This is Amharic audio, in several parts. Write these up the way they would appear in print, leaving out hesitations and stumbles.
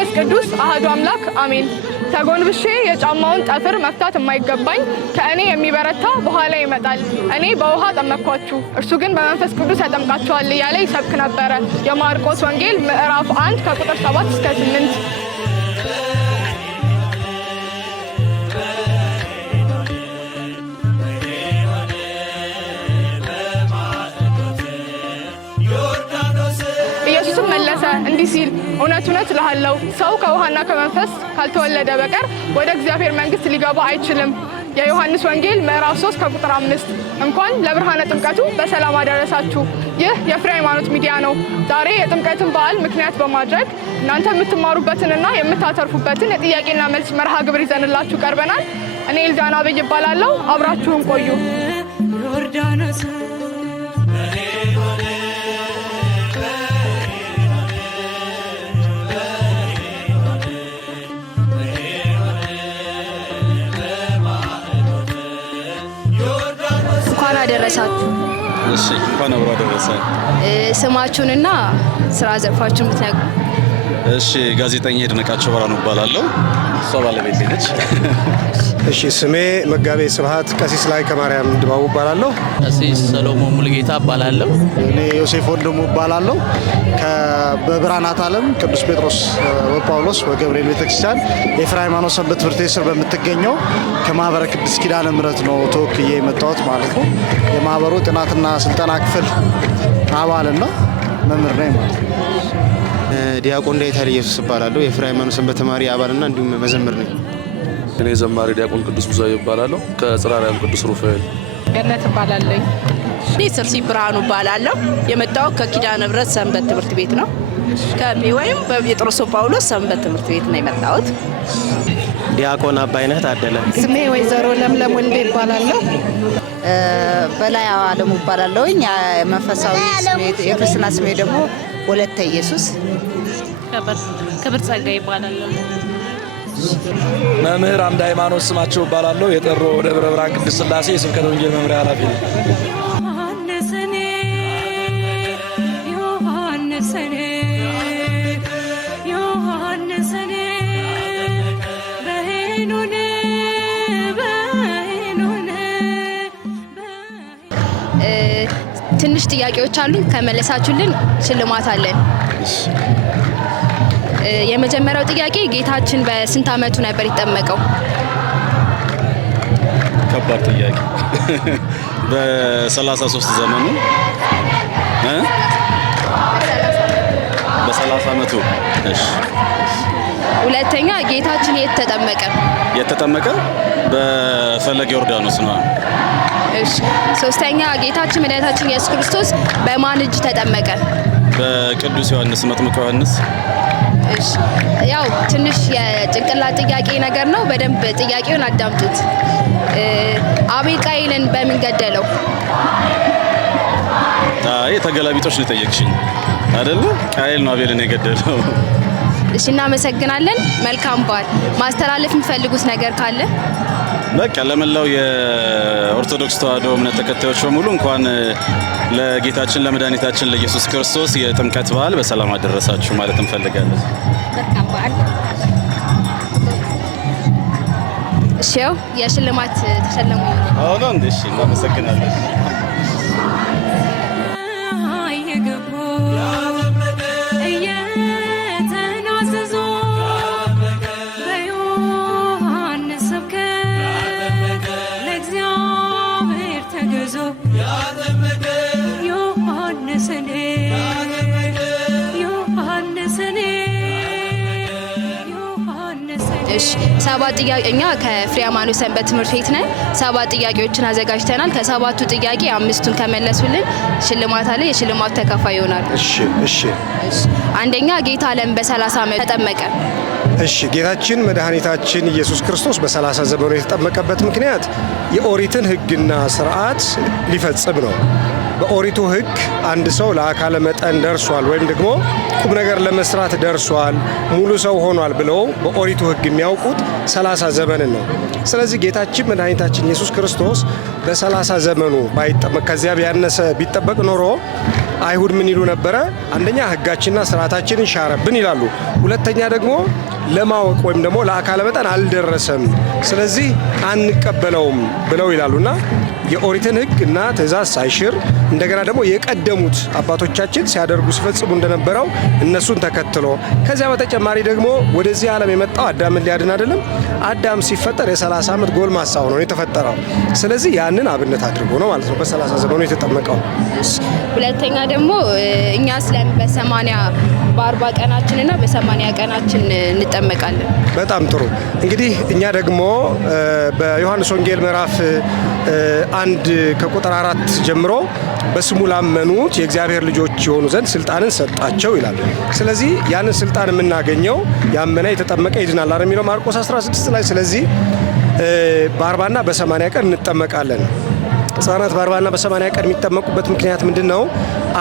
መንፈስ ቅዱስ አሐዱ አምላክ አሜን። ተጎንብሼ የጫማውን ጠፍር መፍታት የማይገባኝ ከእኔ የሚበረታ በኋላ ይመጣል። እኔ በውሃ ጠመቅኳችሁ፣ እርሱ ግን በመንፈስ ቅዱስ ያጠምቃችኋል እያለ ይሰብክ ነበረ። የማርቆስ ወንጌል ምዕራፍ 1 ከቁጥር 7 እስከ 8። ኢየሱስም መለሰ እንዲህ ሲል እውነት እውነት እልሃለሁ ሰው ከውሃና ከመንፈስ ካልተወለደ በቀር ወደ እግዚአብሔር መንግሥት ሊገባ አይችልም። የዮሐንስ ወንጌል ምዕራፍ 3 ከቁጥር 5። እንኳን ለብርሃነ ጥምቀቱ በሰላም አደረሳችሁ። ይህ የፍሬ ሃይማኖት ሚዲያ ነው። ዛሬ የጥምቀትን በዓል ምክንያት በማድረግ እናንተ የምትማሩበትንና የምታተርፉበትን የጥያቄና መልስ መርሃ ግብር ይዘንላችሁ ቀርበናል። እኔ ኤልዛና አበይ እባላለሁ። አብራችሁን ቆዩ። አደረሳችሁ። እሺ እንኳን አብሮ አደረሰ። ስማችሁንና ስራ ዘርፋችሁን ብትነግሩ። እሺ ጋዜጠኛ ይድነቃቸው ብርሃኑ እባላለሁ። እሷ ባለቤቴ ነች። እሺ ስሜ መጋቤ ስብሐት ቀሲስ ላይ ከማርያም ድባቡ እባላለሁ። ቀሲስ ሰሎሞን ሙሉጌታ እባላለሁ። እኔ ዮሴፍ ወንድሙ እባላለሁ። በብርሃናት ዓለም ቅዱስ ጴጥሮስ ወጳውሎስ ወገብርኤል ቤተክርስቲያን የፍሬ ሃይማኖት ሰንበት ትምህርት ቤት ስር በምትገኘው ከማህበረ ቅድስት ኪዳነ ምሕረት ነው ተወክዬ የመጣሁት ማለት ነው። የማህበሩ ጥናትና ስልጠና ክፍል አባልና መምህር ነኝ ማለት ነው። ዲያቆን ዳዊት ኢየሱስ እባላለሁ። የፍሬ ሃይማኖት ሰንበት ተማሪ አባልና እንዲሁም መዘምር ነኝ። እኔ ዘማሪ ዲያቆን ቅዱስ ሙዛዬ እባላለሁ። ከጽራሪያም ቅዱስ ሩፋኤል። ገነት እባላለሁ። እኔ ስርሲ ብርሃኑ እባላለሁ። የመጣሁት ከኪዳነ ምሕረት ሰንበት ትምህርት ቤት ነው። ወይም በጴጥሮስ ጳውሎስ ሰንበት ትምህርት ቤት ነው የመጣሁት። ዲያቆን አባይነህ ታደለ። ስሜ ወይዘሮ ለምለም ወልዴ እባላለሁ። በላይ አለሙ እባላለሁ። መንፈሳዊ ስሜ የክርስትና ስሜ ደግሞ ወለተ ኢየሱስ። ክብር ጸጋ ይባላለሁ። መምህር አምደ ሃይማኖት ስማቸው እባላለሁ። የጠሮ ደብረ ብርሃን ቅድስት ሥላሴ የስብከተ ወንጌል መምሪያ ኃላፊ ነኝ። ትንሽ ጥያቄዎች አሉን። ከመለሳችሁልን ሽልማት አለን። የመጀመሪያው ጥያቄ ጌታችን በስንት ዓመቱ ነበር የተጠመቀው? ከባድ ጥያቄ። በ33 ዘመኑ በ30 ዓመቱ። እሺ። ሁለተኛ ጌታችን የት ተጠመቀ? የተጠመቀ በፈለገ ዮርዳኖስ ነው። እሺ። ሶስተኛ ጌታችን መድኃኒታችን ኢየሱስ ክርስቶስ በማን እጅ ተጠመቀ? በቅዱስ ዮሐንስ መጥምቁ ዮሐንስ። እሺ። ያው ትንሽ የጭንቅላት ጥያቄ ነገር ነው። በደንብ ጥያቄውን አዳምጡት። አቤል ቃየልን በምን ገደለው? አይ ተገላቢጦች ነው የጠየቅሽኝ አይደል? ቃየል ነው አቤልን የገደለው። እሺ፣ እናመሰግናለን። መልካም በዓል። ማስተላለፍ የሚፈልጉት ነገር ካለ? በቃ ለመላው የኦርቶዶክስ ተዋሕዶ እምነት ተከታዮች በሙሉ እንኳን ለጌታችን ለመድኃኒታችን ለኢየሱስ ክርስቶስ የጥምቀት በዓል በሰላም አደረሳችሁ ማለት እንፈልጋለን። መልካም በዓል። እሺ፣ ያው የሽልማት ተሸለሙ። አሁን እንዴ? እሺ፣ እናመሰግናለን። ሰባት ጥያቄኛ ከፍሬ ሃይማኖት ሰንበት ትምህርት ቤት ነን። ሰባት ጥያቄዎችን አዘጋጅተናል። ከሰባቱ ጥያቄ አምስቱን ከመለሱልን ሽልማት አለ። የሽልማቱ ተካፋይ ይሆናል። እሺ። አንደኛ ጌታ ለምን በ30 ዓመት ተጠመቀ? እሺ፣ ጌታችን መድኃኒታችን ኢየሱስ ክርስቶስ በ30 ዘመኑ የተጠመቀበት ምክንያት የኦሪትን ሕግና ስርዓት ሊፈጽም ነው። በኦሪቱ ሕግ አንድ ሰው ለአካለ መጠን ደርሷል ወይም ደግሞ ቁም ነገር ለመስራት ደርሷል፣ ሙሉ ሰው ሆኗል ብለው በኦሪቱ ሕግ የሚያውቁት 30 ዘመንን ነው። ስለዚህ ጌታችን መድኃኒታችን ኢየሱስ ክርስቶስ በ30 ዘመኑ ባይጠበቅ ከዚያ ቢያነሰ ቢጠበቅ ኖሮ አይሁድ ምን ይሉ ነበረ? አንደኛ ሕጋችንና ስርዓታችንን ሻረብን ይላሉ። ሁለተኛ ደግሞ ለማወቅ ወይም ደግሞ ለአካለ መጠን አልደረሰም፣ ስለዚህ አንቀበለውም ብለው ይላሉና የኦሪትን ሕግና ትእዛዝ ሳይሽር እንደገና ደግሞ የቀደሙት አባቶቻችን ሲያደርጉ ሲፈጽሙ እንደነበረው እነሱን ተከትሎ ከዚያ በተጨማሪ ደግሞ ወደዚህ ዓለም የመጣው አዳምን ሊያድን አይደለም። አዳም ሲፈጠር የ30 ዓመት ጎልማሳ ሆኖ ነው የተፈጠረው። ስለዚህ ያንን አብነት አድርጎ ነው ማለት ነው በ30 ዘመኑ የተጠመቀው። ሁለተኛ ደግሞ እኛ ስለምን በ40 ቀናችንና በ80 ቀናችን እንጠመቃለን? በጣም ጥሩ። እንግዲህ እኛ ደግሞ በዮሐንስ ወንጌል ምዕራፍ 1 ከቁጥር 4 ጀምሮ በስሙ ላመኑት የእግዚአብሔር ልጆች የሆኑ ዘንድ ስልጣንን ሰጣቸው ይላል። ስለዚህ ያንን ስልጣን የምናገኘው ያመነ የተጠመቀ ይድናል አይደል የሚለው ማርቆስ 16 ላይ። ስለዚህ በ40ና በ80 ቀን እንጠመቃለን። ሕፃናት በ40ና በ80 ቀን የሚጠመቁበት ምክንያት ምንድን ነው?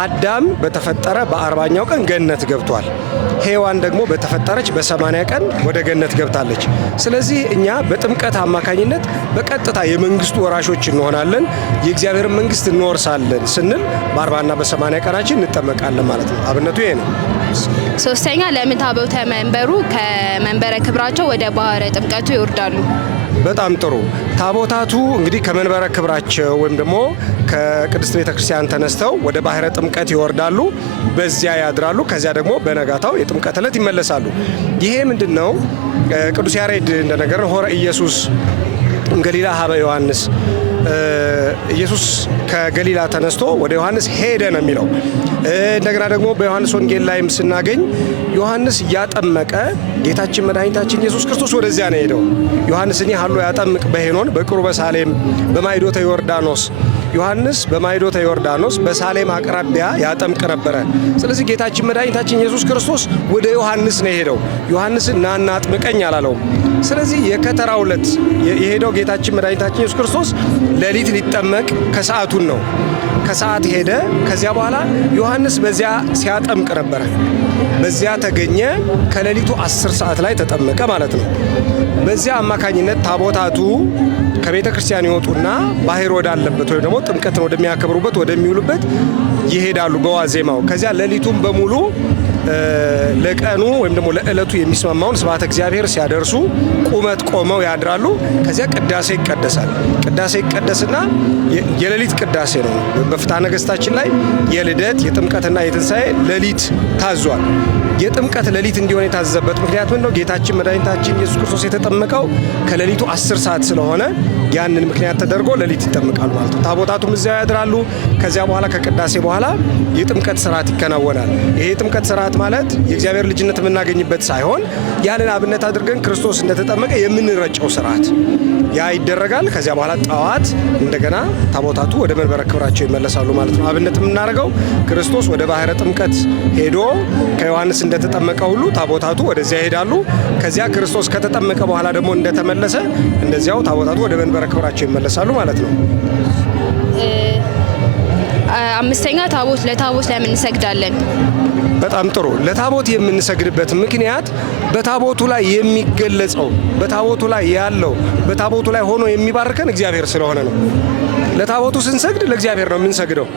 አዳም በተፈጠረ በ40ኛው ቀን ገነት ገብቷል። ሔዋን ደግሞ በተፈጠረች በ80 ቀን ወደ ገነት ገብታለች። ስለዚህ እኛ በጥምቀት አማካኝነት በቀጥታ የመንግስቱ ወራሾች እንሆናለን፣ የእግዚአብሔርን መንግስት እንወርሳለን ስንል በ40ና በ80 ቀናችን እንጠመቃለን ማለት ነው። አብነቱ ይሄ ነው። ሶስተኛ ለምን ታቦተ መንበሩ ከመንበረ ክብራቸው ወደ ባህረ ጥምቀቱ ይወርዳሉ? በጣም ጥሩ። ታቦታቱ እንግዲህ ከመንበረ ክብራቸው ወይም ደግሞ ከቅድስት ቤተክርስቲያን ተነስተው ወደ ባህረ ጥምቀት ይወርዳሉ፣ በዚያ ያድራሉ። ከዚያ ደግሞ በነጋታው የጥምቀት ዕለት ይመለሳሉ። ይሄ ምንድን ነው? ቅዱስ ያሬድ እንደነገረን ሆረ ኢየሱስ ገሊላ ሀበ ዮሐንስ፣ ኢየሱስ ከገሊላ ተነስቶ ወደ ዮሐንስ ሄደ ነው የሚለው። እንደገና ደግሞ በዮሐንስ ወንጌል ላይም ስናገኝ ዮሐንስ እያጠመቀ ጌታችን መድኃኒታችን ኢየሱስ ክርስቶስ ወደዚያ ነው ሄደው። ዮሐንስ እኔ ሀሎ ያጠምቅ በሄኖን በቅርበ ሳሌም በማይዶተ ዮርዳኖስ። ዮሐንስ በማይዶተ ዮርዳኖስ በሳሌም አቅራቢያ ያጠምቅ ነበረ። ስለዚህ ጌታችን መድኃኒታችን ኢየሱስ ክርስቶስ ወደ ዮሐንስ ነው የሄደው። ዮሐንስን ናና አጥምቀኝ አላለውም። ስለዚህ የከተራው ዕለት የሄደው ጌታችን መድኃኒታችን ኢየሱስ ክርስቶስ ሌሊት ሊጠመቅ ከሰዓቱን ነው። ከሰዓት ሄደ። ከዚያ በኋላ ዮሐንስ በዚያ ሲያጠምቅ ነበረ። በዚያ ተገኘ። ከሌሊቱ 10 ሰዓት ላይ ተጠመቀ ማለት ነው። በዚያ አማካኝነት ታቦታቱ ከቤተ ክርስቲያን ይወጡና ባህር ወዳለበት ወይም ደግሞ ጥምቀትን ወደሚያከብሩበት ወደሚውሉበት ይሄዳሉ በዋዜማው። ከዚያ ሌሊቱን በሙሉ ለቀኑ ወይም ደግሞ ለዕለቱ የሚስማማውን ስብሐተ እግዚአብሔር ሲያደርሱ ቁመት ቆመው ያድራሉ። ከዚያ ቅዳሴ ይቀደሳል። ቅዳሴ ይቀደስና የሌሊት ቅዳሴ ነው። በፍትሐ ነገሥታችን ላይ የልደት የጥምቀትና የትንሣኤ ሌሊት ታዟል። የጥምቀት ሌሊት እንዲሆን የታዘዘበት ምክንያት ምንድን ነው? ጌታችን መድኃኒታችን ኢየሱስ ክርስቶስ የተጠመቀው ከሌሊቱ 10 ሰዓት ስለሆነ ያንን ምክንያት ተደርጎ ሌሊት ይጠመቃሉ ማለት ነው። ታቦታቱም እዚያው ያድራሉ። ከዚያ በኋላ ከቅዳሴ በኋላ የጥምቀት ስርዓት ይከናወናል። ይሄ የጥምቀት ስርዓት ማለት የእግዚአብሔር ልጅነት የምናገኝበት ሳይሆን ያንን አብነት አድርገን ክርስቶስ እንደተጠመቀ የምንረጨው ስርዓት ያ ይደረጋል። ከዚያ በኋላ ጠዋት እንደገና ታቦታቱ ወደ መንበረ ክብራቸው ይመለሳሉ ማለት ነው። አብነት የምናደርገው ክርስቶስ ወደ ባህረ ጥምቀት ሄዶ ከዮሐንስ እንደተጠመቀ ሁሉ ታቦታቱ ወደዚያ ይሄዳሉ። ከዚያ ክርስቶስ ከተጠመቀ በኋላ ደግሞ እንደተመለሰ እንደዚያው ታቦታቱ ወደ መንበረ ክብራቸው ይመለሳሉ ማለት ነው። አምስተኛ ለታቦት ለምን እንሰግዳለን? በጣም ጥሩ። ለታቦት የምንሰግድበት ምክንያት በታቦቱ ላይ የሚገለጸው በታቦቱ ላይ ያለው በታቦቱ ላይ ሆኖ የሚባርከን እግዚአብሔር ስለሆነ ነው። ለታቦቱ ስንሰግድ ለእግዚአብሔር ነው የምንሰግደው።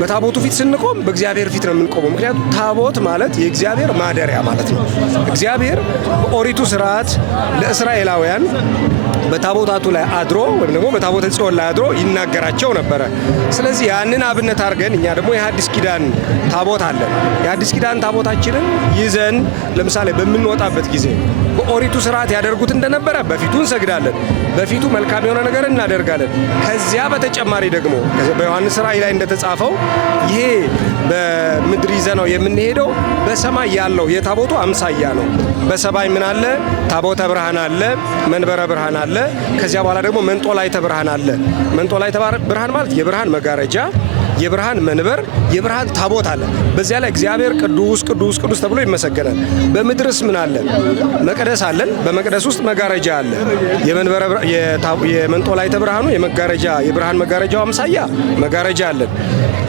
በታቦቱ ፊት ስንቆም በእግዚአብሔር ፊት ነው የምንቆመው። ምክንያቱም ታቦት ማለት የእግዚአብሔር ማደሪያ ማለት ነው። እግዚአብሔር በኦሪቱ ስርዓት ለእስራኤላውያን በታቦታቱ ላይ አድሮ ወይም ደግሞ በታቦተ ጽዮን ላይ አድሮ ይናገራቸው ነበረ። ስለዚህ ያንን አብነት አድርገን እኛ ደግሞ የሐዲስ ኪዳን ታቦት አለን። የሐዲስ ኪዳን ታቦታችንን ይዘን ለምሳሌ በምንወጣበት ጊዜ በኦሪቱ ስርዓት ያደርጉት እንደነበረ በፊቱ እንሰግዳለን። በፊቱ መልካም የሆነ ነገር እናደርጋለን። ከዚያ በተጨማሪ ደግሞ በዮሐንስ ራእይ ላይ እንደተጻፈው ይሄ በምድር ይዘነው የምንሄደው በሰማይ ያለው የታቦቱ አምሳያ ነው። በሰማይ ምን አለ? ታቦተ ብርሃን አለ፣ መንበረ ብርሃን አለ። ከዚያ በኋላ ደግሞ መንጦላዕተ ብርሃን አለ። መንጦላዕተ ብርሃን ማለት የብርሃን መጋረጃ የብርሃን መንበር፣ የብርሃን ታቦት አለ። በዚያ ላይ እግዚአብሔር ቅዱስ ቅዱስ ቅዱስ ተብሎ ይመሰገናል። በምድርስ ምን አለ? መቅደስ አለን። በመቅደስ ውስጥ መጋረጃ አለ። የመንጦላዕተ ብርሃኑ የብርሃን መጋረጃው አምሳያ መጋረጃ አለን።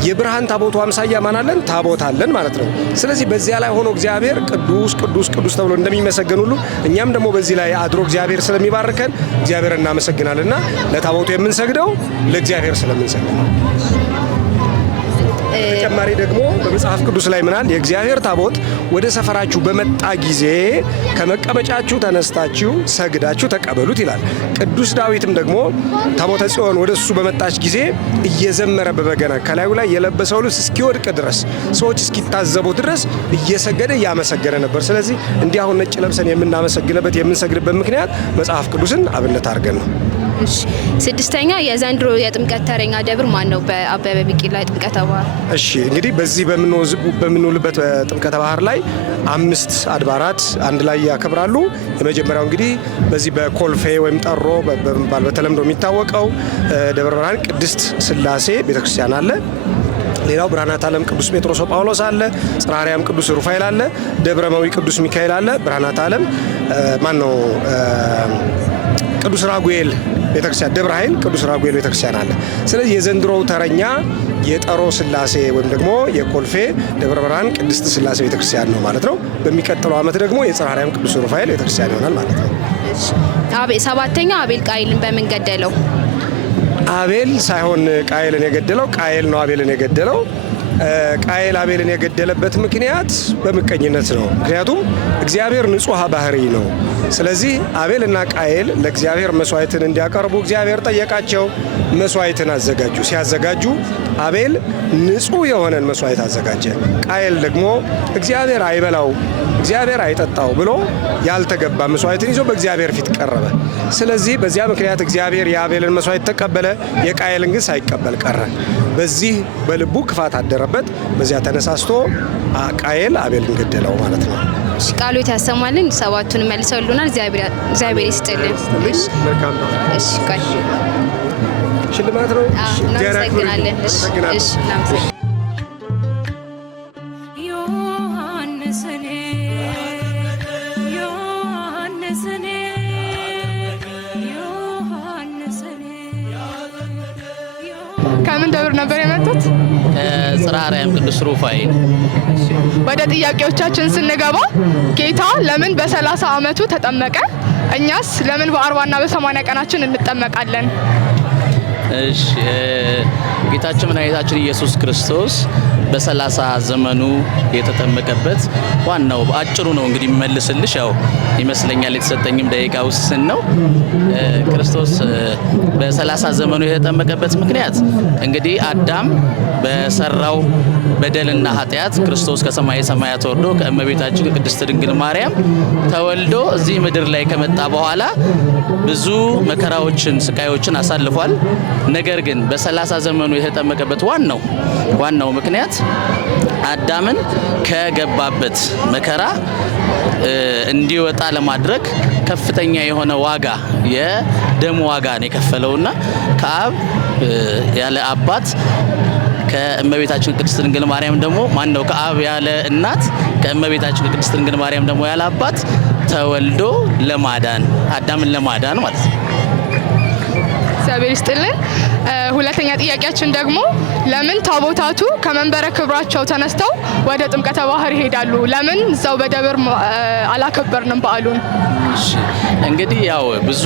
የብርሃን ታቦቱ አምሳያ ማን አለን? ታቦት አለን ማለት ነው። ስለዚህ በዚያ ላይ ሆኖ እግዚአብሔር ቅዱስ ቅዱስ ቅዱስ ተብሎ እንደሚመሰገን ሁሉ እኛም ደግሞ በዚህ ላይ አድሮ እግዚአብሔር ስለሚባርከን እግዚአብሔር እናመሰግናልና ለታቦቱ የምንሰግደው ለእግዚአብሔር ስለምንሰግድ ነው። ተጨማሪ ደግሞ በመጽሐፍ ቅዱስ ላይ ምናል የእግዚአብሔር ታቦት ወደ ሰፈራችሁ በመጣ ጊዜ ከመቀመጫችሁ ተነስታችሁ ሰግዳችሁ ተቀበሉት ይላል። ቅዱስ ዳዊትም ደግሞ ታቦተ ጽዮን ወደ እሱ በመጣች ጊዜ እየዘመረ በበገና ከላዩ ላይ የለበሰው ልብስ እስኪወድቅ ድረስ ሰዎች እስኪታዘቡ ድረስ እየሰገደ እያመሰገነ ነበር። ስለዚህ እንዲህ አሁን ነጭ ለብሰን የምንሰግድበት ምክንያት መጽሐፍ ቅዱስን አብነት አድርገን ነው። ስድስተኛ የዘንድሮ የጥምቀት ተረኛ ደብር ማን ነው? በአበበ ቢቂላ ጥምቀተ ባህር። እሺ እንግዲህ በዚህ በምንውልበት ጥምቀተ ባህር ላይ 5 አድባራት አንድ ላይ ያከብራሉ። የመጀመሪያው እንግዲህ በዚህ በኮልፌ ወይም ጠሮ በመባል በተለምዶ የሚታወቀው ደብረ ብርሃን ቅድስት ሥላሴ ቤተክርስቲያን አለ። ሌላው ብርሃናት ዓለም ቅዱስ ጴጥሮስ ጳውሎስ አለ። ጽርሐ አርያም ቅዱስ ሩፋኤል አለ። ደብረ መዊ ቅዱስ ሚካኤል አለ። ብርሃናት ዓለም ቅዱስ ራጉኤል ቤተክርስቲያን፣ ደብረ ኃይል ቅዱስ ራጉኤል ቤተክርስቲያን አለ። ስለዚህ የዘንድሮው ተረኛ የጠሮ ሥላሴ ወይም ደግሞ የኮልፌ ደብረ ብርሃን ቅድስት ሥላሴ ቤተክርስቲያን ነው ማለት ነው። በሚቀጥለው ዓመት ደግሞ የጽርሐ አርያም ቅዱስ ሩፋኤል ቤተክርስቲያን ይሆናል ማለት ነው። ሰባተኛ አቤል ቃየልን በምን ገደለው? አቤል ሳይሆን ቃየልን የገደለው፣ ቃየል ነው አቤልን የገደለው። ቃየል አቤልን የገደለበት ምክንያት በምቀኝነት ነው። ምክንያቱም እግዚአብሔር ንጹሕ ባህሪ ነው። ስለዚህ አቤልና ቃየል ለእግዚአብሔር መስዋዕትን እንዲያቀርቡ እግዚአብሔር ጠየቃቸው። መስዋዕትን አዘጋጁ። ሲያዘጋጁ አቤል ንጹሕ የሆነን መስዋዕት አዘጋጀ። ቃየል ደግሞ እግዚአብሔር አይበላው እግዚአብሔር አይጠጣው ብሎ ያልተገባ መስዋዕትን ይዞ በእግዚአብሔር ፊት ቀረበ። ስለዚህ በዚያ ምክንያት እግዚአብሔር የአቤልን መስዋዕት ተቀበለ፣ የቃየልን ግን ሳይቀበል ቀረ። በዚህ በልቡ ክፋት አደረበት። በዚያ ተነሳስቶ ቃየል አቤልን ገደለው ማለት ነው። ቃሎት ያሰማልን። ሰባቱን መልሰውልናል። እግዚአብሔር ይስጥልን። እሺ ቆይ ሽልማት ነው። እናመሰግናለን። እሺ ከምን ደብር ነበር የመጡት? ጽርሐ አርያም ቅዱስ ሩፋኤል። ወደ ጥያቄዎቻችን ስንገባ ጌታ ለምን በ30 ዓመቱ ተጠመቀ? እኛስ ለምን በ40ና በ80 ቀናችን እንጠመቃለን? እሺ ጌታችን መድኃኒታችን ኢየሱስ ክርስቶስ በ30 ዘመኑ የተጠመቀበት ዋናው አጭሩ ነው እንግዲህ የሚመልስልሽ ያው ይመስለኛል የተሰጠኝም ደቂቃ ውስን ነው። ክርስቶስ በ30 ዘመኑ የተጠመቀበት ምክንያት እንግዲህ አዳም በሰራው በደልና ኃጢአት ክርስቶስ ከሰማየ ሰማያት ወርዶ ከእመቤታችን ቅድስት ድንግል ማርያም ተወልዶ እዚህ ምድር ላይ ከመጣ በኋላ ብዙ መከራዎችን ስቃዮችን አሳልፏል። ነገር ግን በ30 ዘመኑ የተጠመቀበት ዋናው ምክንያት አዳምን ከገባበት መከራ እንዲወጣ ለማድረግ ከፍተኛ የሆነ ዋጋ የደም ዋጋ ነው የከፈለውና ከአብ ያለ አባት ከእመቤታችን ቅድስት ድንግል ማርያም ደግሞ ከአብ ያለ እናት ከእመቤታችን ቅድስት ድንግል ማርያም ደግሞ ያለ አባት ተወልዶ ለማዳን አዳምን ለማዳን ማለት ነው። እግዚአብሔር ይስጥልን። ሁለተኛ ጥያቄያችን ደግሞ ለምን ታቦታቱ ከመንበረ ክብራቸው ተነስተው ወደ ጥምቀተ ባህር ይሄዳሉ? ለምን እዛው በደብር አላከበርንም በዓሉን? እንግዲህ ያው ብዙ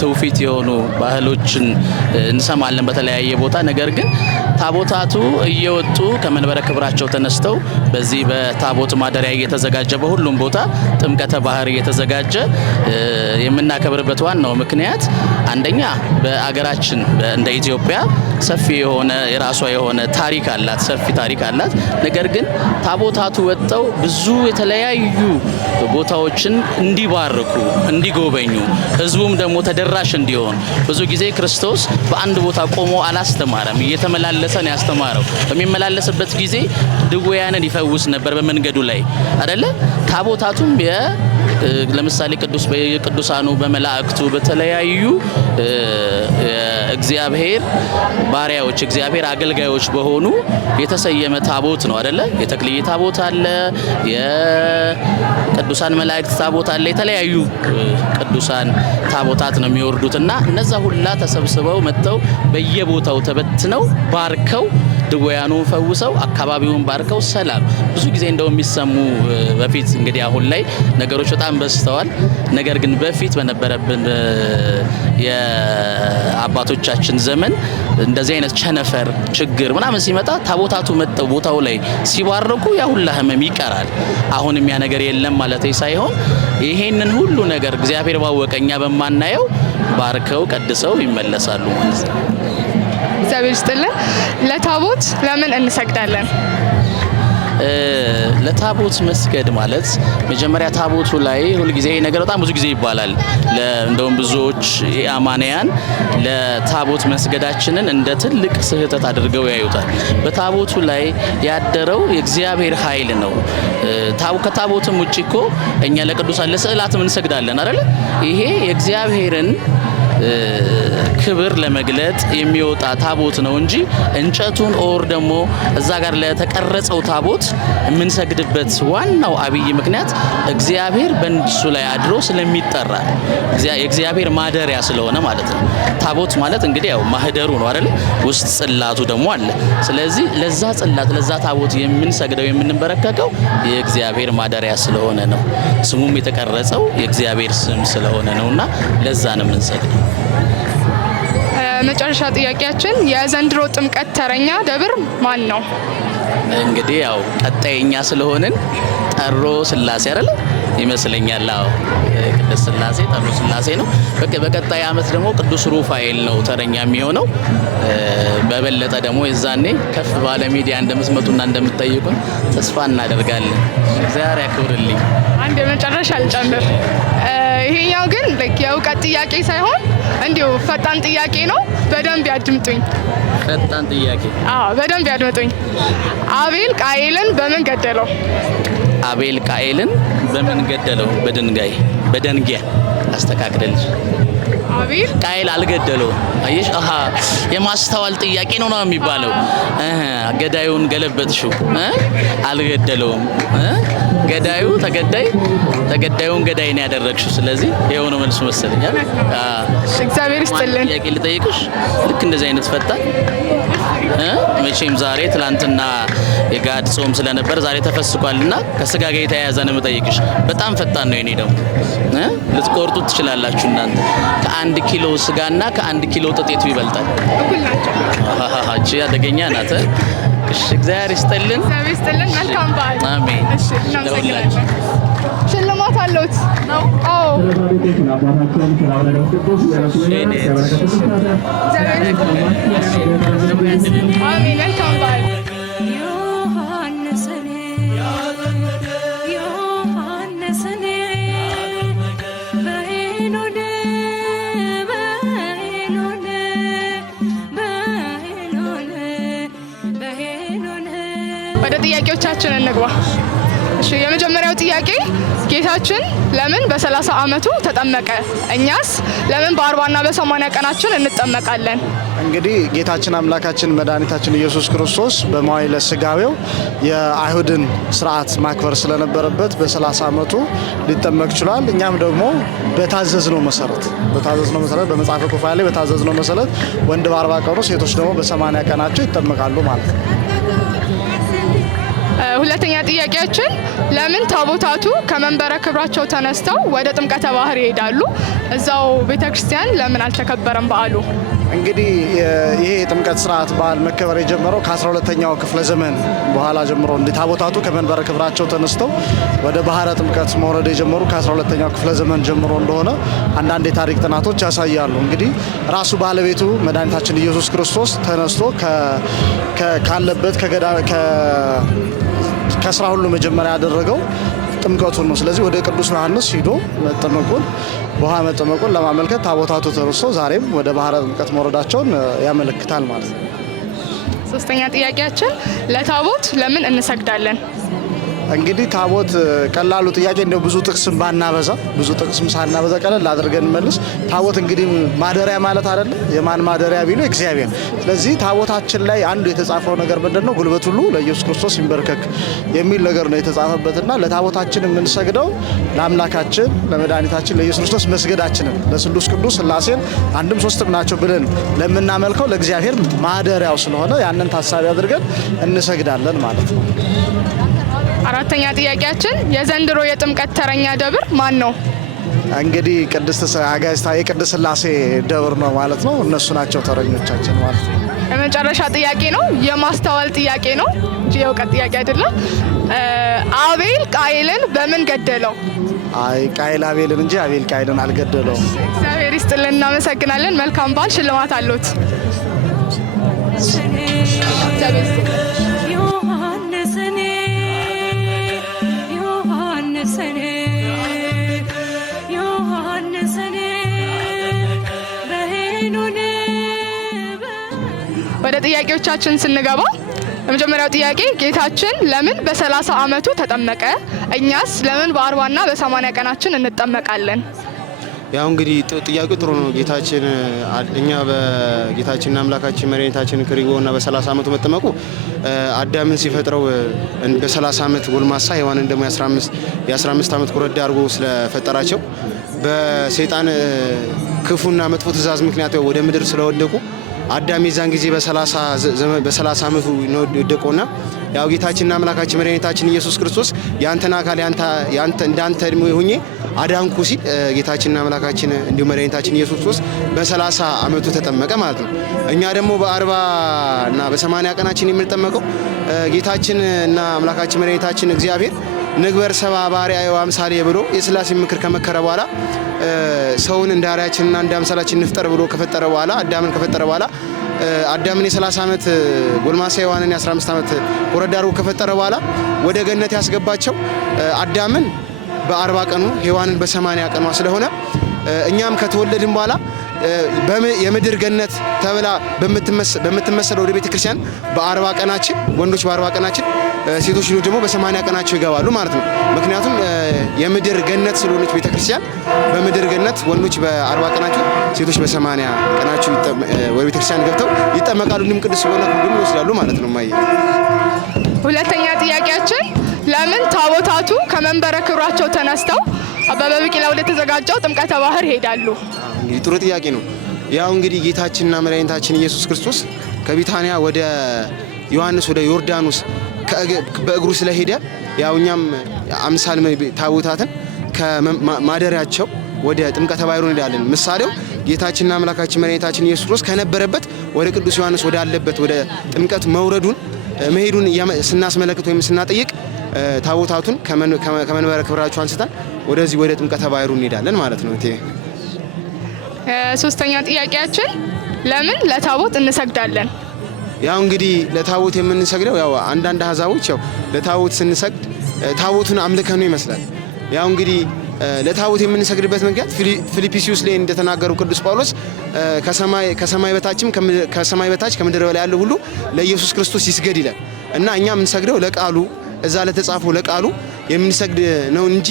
ትውፊት የሆኑ ባህሎችን እንሰማለን በተለያየ ቦታ። ነገር ግን ታቦታቱ እየወጡ ከመንበረ ክብራቸው ተነስተው በዚህ በታቦት ማደሪያ እየተዘጋጀ በሁሉም ቦታ ጥምቀተ ባህር እየተዘጋጀ የምናከብርበት ዋናው ምክንያት አንደኛ በአገራችን እንደ ኢትዮጵያ ሰፊ የሆነ የራሷ የሆነ ታሪክ አላት፣ ሰፊ ታሪክ አላት። ነገር ግን ታቦታቱ ወጥተው ብዙ የተለያዩ ቦታዎችን እንዲባርኩ፣ እንዲጎበኙ፣ ህዝቡም ደግሞ ተደራሽ እንዲሆን ብዙ ጊዜ ክርስቶስ በአንድ ቦታ ቆሞ አላስተማረም፣ እየተመላለሰ ነው ያስተማረው። በሚመላለስበት ጊዜ ድውያንን ይፈውስ ነበር በመንገዱ ላይ አይደለ? ታቦታቱም ለምሳሌ ቅዱሳኑ በመላእክቱ በተለያዩ እግዚአብሔር ባሪያዎች እግዚአብሔር አገልጋዮች በሆኑ የተሰየመ ታቦት ነው አይደለ? የተክልዬ ታቦት አለ፣ የቅዱሳን መላእክት ታቦት አለ። የተለያዩ ቅዱሳን ታቦታት ነው የሚወርዱትና እነዛ ሁላ ተሰብስበው መጥተው በየቦታው ተበትነው ባርከው ድውያኑን ፈውሰው አካባቢውን ባርከው ሰላም ብዙ ጊዜ እንደው የሚሰሙ በፊት እንግዲህ አሁን ላይ ነገሮች በጣም በዝተዋል። ነገር ግን በፊት በነበረብን የአባቶቻችን ዘመን እንደዚህ አይነት ቸነፈር ችግር ምናምን ሲመጣ ታቦታቱ መጥተው ቦታው ላይ ሲባረኩ ያ ሁላ ህመም ይቀራል። አሁንም ያ ነገር የለም ማለት ሳይሆን ይሄንን ሁሉ ነገር እግዚአብሔር ባወቀኛ በማናየው ባርከው ቀድሰው ይመለሳሉ ማለት ነው። እግዚአብሔር ይስጥልን። ለታቦት ለምን እንሰግዳለን? ለታቦት መስገድ ማለት መጀመሪያ ታቦቱ ላይ ሁሉ ጊዜ ነገር በጣም ብዙ ጊዜ ይባላል። እንደውም ብዙዎች አማንያን ለታቦት መስገዳችንን እንደ ትልቅ ስህተት አድርገው ያዩታል። በታቦቱ ላይ ያደረው የእግዚአብሔር ኃይል ነው። ከታቦትም ውጪ እኮ እኛ ለቅዱሳን ለስዕላትም እንሰግዳለን አይደል? ይሄ የእግዚአብሔርን ክብር ለመግለጥ የሚወጣ ታቦት ነው እንጂ እንጨቱን ኦር ደግሞ እዛ ጋር ለተቀረጸው ታቦት የምንሰግድበት ዋናው አብይ ምክንያት እግዚአብሔር በእንሱ ላይ አድሮ ስለሚጠራ የእግዚአብሔር ማደሪያ ስለሆነ ማለት ነው። ታቦት ማለት እንግዲህ ያው ማህደሩ ነው አይደል? ውስጥ ጽላቱ ደግሞ አለ። ስለዚህ ለዛ ጽላት ለዛ ታቦት የምንሰግደው የምንበረከከው የእግዚአብሔር ማደሪያ ስለሆነ ነው። ስሙም የተቀረጸው የእግዚአብሔር ስም ስለሆነ ነውና ለዛ ነው የምንሰግደው። መጨረሻ ጥያቄያችን የዘንድሮ ጥምቀት ተረኛ ደብር ማን ነው? እንግዲህ ያው ቀጣይኛ ስለሆንን ጠሮ ስላሴ አይደል ይመስለኛል። አዎ ቅዱስ ስላሴ ጠሮ ስላሴ ነው። በቀጣይ ዓመት ደግሞ ቅዱስ ሩፋኤል ነው ተረኛ የሚሆነው። በበለጠ ደግሞ የዛኔ ከፍ ባለ ሚዲያ እንደምትመጡና እንደምትጠይቁን ተስፋ እናደርጋለን። እግዚአብሔር ያክብርልኝ። አንድ የመጨረሻ ልጨምር። ይሄኛው ግን የእውቀት ጥያቄ ሳይሆን እንዲሁ ፈጣን ጥያቄ ነው። በደንብ ያድምጡኝ። ፈጣን ጥያቄ? አዎ በደንብ ያድምጡኝ። አቤል ቃኤልን በምን ገደለው? አቤል ቃኤልን በምን ገደለው? በደንጊያ አስተካክለልሽ። አቤል ቃኤል አልገደለው። አየሽ፣ የማስተዋል ጥያቄ ነው የሚባለው። ገዳዩን ገለበጥሽው። አልገደለውም። ገዳዩ ተገዳዩን ገዳይ ነው ያደረግሽው። ስለዚህ ይሄው ነው መልሱ መሰለኛል። እግዚአብሔር ይስጥልን። ጥያቄ ልጠይቅሽ። ልክ እንደዚህ አይነት ፈጣን መቼም ዛሬ ትላንትና የጋድ ጾም ስለነበር ዛሬ ተፈስቋልና ከስጋ ጋር የተያያዘ ነው የምጠይቅሽ። በጣም ፈጣን ነው የኔ ደግሞ። ልትቆርጡት ትችላላችሁ እናንተ። ከ1 ኪሎ ስጋና ከ1 ኪሎ ጥጤቱ ይበልጣል። እቺ አደገኛ ናት። እሺ እግዚአብሔር ይስጥልን። እግዚአብሔር ይስጥልን። መልካም በዓል። አሜን። እሺ እናመሰግናለን። ሽልማት አለዎት ነው? አዎ። አሜን። መልካም በዓል። ወደ ጥያቄዎቻችን እንግባ። እሺ የመጀመሪያው ጥያቄ ጌታችን ለምን በ30 ዓመቱ ተጠመቀ? እኛስ ለምን በ40ና በ80 ቀናችን እንጠመቃለን? እንግዲህ ጌታችን አምላካችን መድኃኒታችን ኢየሱስ ክርስቶስ በመዋዕለ ሥጋዌው የአይሁድን ስርዓት ማክበር ስለነበረበት በ30 ዓመቱ ሊጠመቅ ችሏል። እኛም ደግሞ በታዘዝነው መሰረት በመጽሐፈ ኩፋሌ ላይ በታዘዝነው መሰረት ወንድ በ40 ቀኑ ሴቶች ደግሞ በ80 ቀናቸው ይጠመቃሉ ማለት ነው። ሁለተኛ ጥያቄያችን ለምን ታቦታቱ ከመንበረ ክብራቸው ተነስተው ወደ ጥምቀተ ባህር ይሄዳሉ? እዛው ቤተክርስቲያን ለምን አልተከበረም በዓሉ? እንግዲህ ይሄ የጥምቀት ስርዓት በዓል መከበር የጀመረው ከ12ኛው ክፍለ ዘመን በኋላ ጀምሮ ታቦታቱ ከመንበረ ክብራቸው ተነስተው ወደ ባህረ ጥምቀት መውረድ የጀመሩ ከ12ኛው ክፍለ ዘመን ጀምሮ እንደሆነ አንዳንድ የታሪክ ጥናቶች ያሳያሉ። እንግዲህ ራሱ ባለቤቱ መድኃኒታችን ኢየሱስ ክርስቶስ ተነስቶ ካለበት ከስራ ሁሉ መጀመሪያ ያደረገው ጥምቀቱን ነው። ስለዚህ ወደ ቅዱስ ዮሐንስ ሂዶ ውሃ መጠመቁን ለማመልከት ታቦታቱ ተነስተው ዛሬም ወደ ባህረ ጥምቀት መውረዳቸውን ያመለክታል ማለት ነው። ሶስተኛ ጥያቄያችን ለታቦት ለምን እንሰግዳለን? እንግዲህ ታቦት ቀላሉ ጥያቄ እንደው ብዙ ጥቅስም ሳናበዛ ቀለል አድርገን እንመልስ። ታቦት እንግዲህ ማደሪያ ማለት አይደለም። የማን ማደሪያ ቢሉ እግዚአብሔር። ስለዚህ ታቦታችን ላይ አንዱ የተጻፈው ነገር ምንድነው? ጉልበት ሁሉ ለኢየሱስ ክርስቶስ ይንበርከክ የሚል ነገር ነው የተጻፈበትና ለታቦታችን የምንሰግደው ለአምላካችን ለመድኃኒታችን ለኢየሱስ ክርስቶስ መስገዳችንን ለስሉስ ቅዱስ ሥላሴን አንድም ሶስትም ናቸው ብለን ለምናመልከው ለእግዚአብሔር ማደሪያው ስለሆነ ያንን ታሳቢ አድርገን እንሰግዳለን ማለት ነው። አራተኛ ጥያቄያችን የዘንድሮ የጥምቀት ተረኛ ደብር ማን ነው? እንግዲህ አጋዕዝተ የቅድስት ሥላሴ ደብር ነው ማለት ነው። እነሱ ናቸው ተረኞቻችን ማለት ነው። የመጨረሻ ጥያቄ ነው፣ የማስተዋል ጥያቄ ነው እንጂ የእውቀት ጥያቄ አይደለም። አቤል ቃየልን በምን ገደለው? አይ ቃየል አቤልን እንጂ አቤል ቃየልን አልገደለውም። እግዚአብሔር ይስጥልን፣ እናመሰግናለን። መልካም በዓል። ሽልማት አሉት። ወደ ጥያቄዎቻችን ስንገባ የመጀመሪያው ጥያቄ ጌታችን ለምን በ30 ዓመቱ ተጠመቀ? እኛስ ለምን በ40ና በ80 ቀናችን እንጠመቃለን? ያው እንግዲህ ጥያቄው ጥሩ ነው። ጌታችን እኛ በጌታችንና አምላካችን መድኃኒታችን ክሪጎና በ30 ዓመቱ መጠመቁ አዳምን ሲፈጥረው በ30 ዓመት ጎልማሳ ሔዋንን ደግሞ የ15 ዓመት ኮረዳ አድርጎ ስለፈጠራቸው በሰይጣን ክፉና መጥፎ ትእዛዝ ምክንያት ወደ ምድር ስለወደቁ አዳም የዛን ጊዜ በ30 ዓመቱ ነው የወደቀውና ያው ጌታችንና አምላካችን መድኃኒታችን ኢየሱስ ክርስቶስ ያንተን አካል እንዳንተ እድሜ ሆኜ አዳንኩ ሲል ጌታችንና አምላካችን እንዲሁም መድኃኒታችን ኢየሱስ ክርስቶስ በ30 ዓመቱ ተጠመቀ ማለት ነው። እኛ ደግሞ በ40 እና በ80 ቀናችን የምንጠመቀው ጌታችንና አምላካችን መድኃኒታችን እግዚአብሔር ንግበር ሰብአ በአርአያሁ ወአምሳሌሁ ብሎ የሥላሴ ምክር ከመከረ በኋላ ሰውን እንደ አርአያችንና እንደ አምሳላችን እንፍጠር ብሎ ከፈጠረ በኋላ አዳምን ከፈጠረ በኋላ አዳምን የ30 ዓመት ጎልማሳ ሔዋንን የ15 ዓመት ኮረዳ አድርጎ ከፈጠረ በኋላ ወደ ገነት ያስገባቸው አዳምን በ40 ቀኑ ሔዋንን በ80 ቀኗ ስለሆነ እኛም ከተወለድን በኋላ የምድር ገነት ተብላ በምትመሰለው ወደ ቤተ ክርስቲያን በ40 ቀናችን ወንዶች በ40 ቀናችን ሴቶች ደግሞ በ80 ቀናቸው ይገባሉ ማለት ነው። ምክንያቱም የምድር ገነት ስለሆነች ቤተ ክርስቲያን በምድር ገነት ወንዶች በ40 ቀናቸው ሴቶች በ80 ቀናቸው ወደ ቤተ ክርስቲያን ገብተው ይጠመቃሉ። እንዲሁም ቅዱስ ሥጋውንና ክቡሩን ይወስዳሉ ማለት ነው። ማየ ሁለተኛ ጥያቄያችን ለምን ታቦታቱ ከመንበረ ክብራቸው ተነስተው አበበ ቢቂላ ወደ ተዘጋጀው ጥምቀተ ባህር ይሄዳሉ? እንግዲህ ጥሩ ጥያቄ ነው። ያው እንግዲህ ጌታችንና መድኃኒታችን ኢየሱስ ክርስቶስ ከቢታንያ ወደ ዮሐንስ ወደ ዮርዳኖስ በእግሩ ስለሄደ ያው እኛም አምሳል ታቦታትን ከማደሪያቸው ወደ ጥምቀተ ባህሩ እንሄዳለን። ምሳሌው ጌታችንና አምላካችን መድኃኒታችን ኢየሱስ ክርስቶስ ከነበረበት ወደ ቅዱስ ዮሐንስ ወዳለበት ወደ ጥምቀት መሄዱን ስናስመለክት ወይም ስናጠይቅ ታቦታቱን ከመንበረ ክብራቸው አንስተን ወደዚህ ወደ ጥምቀተ ባህሩ እንሄዳለን ማለት ነው። ሶስተኛ ጥያቄያችን ለምን ለታቦት እንሰግዳለን? ያው እንግዲህ ለታቦት የምንሰግደው ያው አንዳንድ አሕዛቦች ያው ለታቦት ስንሰግድ ታቦቱን አምልከን ነው ይመስላል። ያው እንግዲህ ለታቦት የምንሰግድበት ምክንያት ፊልጵስዩስ ላይ እንደተናገረው ቅዱስ ጳውሎስ ከሰማይ በታች ከምድር በላይ ያለው ሁሉ ለኢየሱስ ክርስቶስ ይስገድ ይላል እና እኛ የምንሰግደው ለቃሉ እዛ ለተጻፈው ለቃሉ የምንሰግድ ነው እንጂ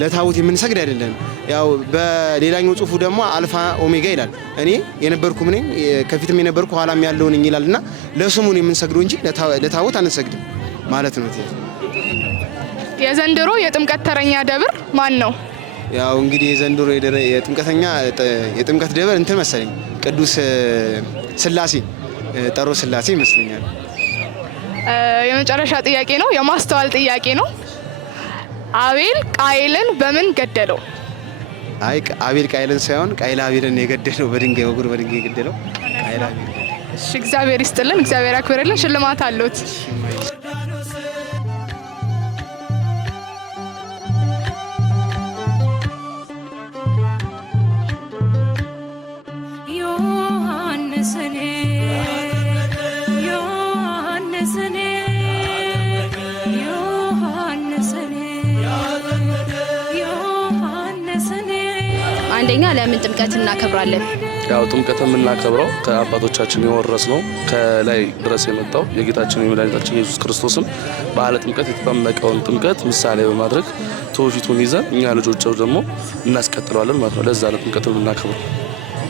ለታቦት የምንሰግድ አይደለም። ያው በሌላኛው ጽሑፉ ደግሞ አልፋ ኦሜጋ ይላል። እኔ የነበርኩ ነኝ ከፊትም የነበርኩ ኋላም ያለው ነኝ ይላልና ለስሙን የምንሰግደው እንጂ ለታቦት አንሰግድም ማለት ነው። የዘንድሮ የጥምቀት ተረኛ ደብር ማን ነው? ያው እንግዲህ የዘንድሮ የጥምቀት ደብር እንትን መሰለኝ ቅዱስ ሥላሴ ጠሮ ሥላሴ ይመስለኛል። የመጨረሻ ጥያቄ ነው፣ የማስተዋል ጥያቄ ነው። አቤል ቃየልን በምን ገደለው? አይ አቤል ቃየልን ሳይሆን ቃየል አቤልን የገደለው በድንጋይ ወግሮ በድንጋይ የገደለው ቃየል አቤል። እሺ እግዚአብሔር ይስጥልን፣ እግዚአብሔር ያክብርልን። ሽልማት አሉት። አንደኛ ለምን ጥምቀት እናከብራለን? ያው ጥምቀት የምናከብረው ከአባቶቻችን የወረስነው ከላይ ድረስ የመጣው የጌታችን የመድኃኒታችን ኢየሱስ ክርስቶስን በዓለ ጥምቀት የተጠመቀውን ጥምቀት ምሳሌ በማድረግ ትውፊቱን ይዘን እኛ ልጆቹ ደግሞ እናስቀጥለዋለን ማለት ነው። ለዛ ነው ጥምቀት የምናከብረው።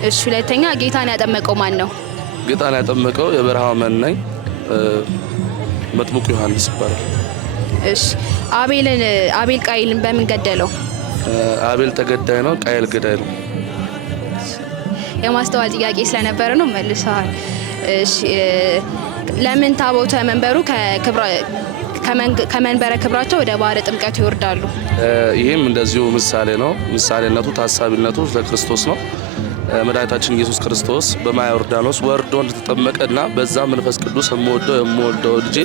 እሺ ሁለተኛ ጌታን ያጠመቀው ማን ነው? ጌታን ያጠመቀው የበረሃው መናኝ መጥምቁ ዮሐንስ ይባላል። እሺ አቤል ቃይልን በምን ገደለው? አቤል ተገዳይ ነው፣ ቃይል ገዳይ ነው። የማስተዋል ጥያቄ ስለነበረ ነው መልሰዋል። እሺ ለምን ታቦተ መንበሩ ከመንበረ ክብራቸው ወደ ባህረ ጥምቀት ይወርዳሉ? ይህም እንደዚሁ ምሳሌ ነው። ምሳሌነቱ ታሳቢነቱ ለክርስቶስ ነው። መድኃኒታችን ኢየሱስ ክርስቶስ በማየ ዮርዳኖስ ወርዶ እንደተጠመቀና በዛ መንፈስ ቅዱስ የምወደው ልጄ